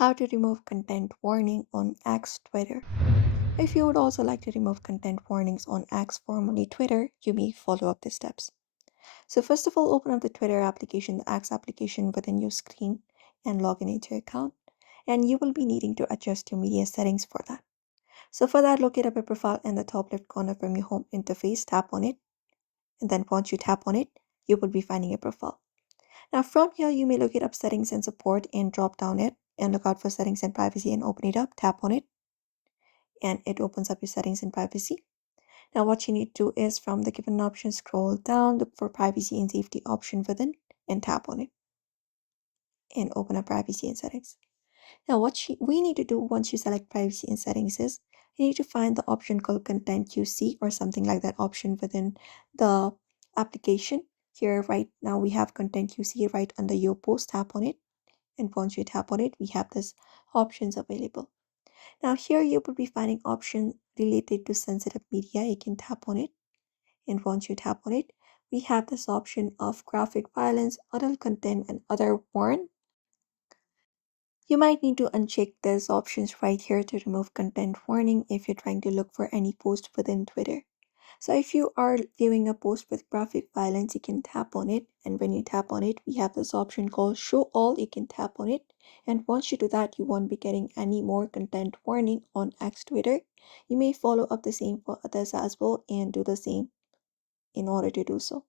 how to remove content warning on X Twitter. If you would also like to remove content warnings on X, formerly Twitter, you may follow up the steps. So first of all, open up the Twitter application, the X application within your screen and log in into your account. And you will be needing to adjust your media settings for that. So for that, locate up a profile in the top left corner from your home interface, tap on it. And then once you tap on it, you will be finding a profile. Now from here, you may look it up settings and support and drop down it and look out for settings and privacy and open it up, tap on it, and it opens up your settings and privacy. Now what you need to do is from the given option, scroll down, look for privacy and safety option within and tap on it and open up privacy and settings. Now we need to do once you select privacy and settings is you need to find the option called content QC or something like that option within the application. Here right now we have content QC right under your post, tap on it, and once you tap on it we have this options available. Now here you will be finding option related to sensitive media. You can tap on it, and once you tap on it we have this option of graphic violence, adult content, and other warn. You might need to uncheck these options right here to remove content warning if you're trying to look for any post within Twitter. So if you are viewing a post with graphic violence, you can tap on it, and when you tap on it we have this option called show all. You can tap on it, and once you do that you won't be getting any more content warning on X Twitter. You may follow up the same for others as well and do the same in order to do so.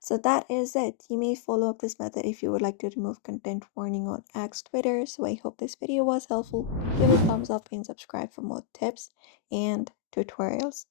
So that is it. You may follow up this method if you would like to remove content warning on X Twitter. So I hope this video was helpful. Give it a thumbs up and subscribe for more tips and tutorials.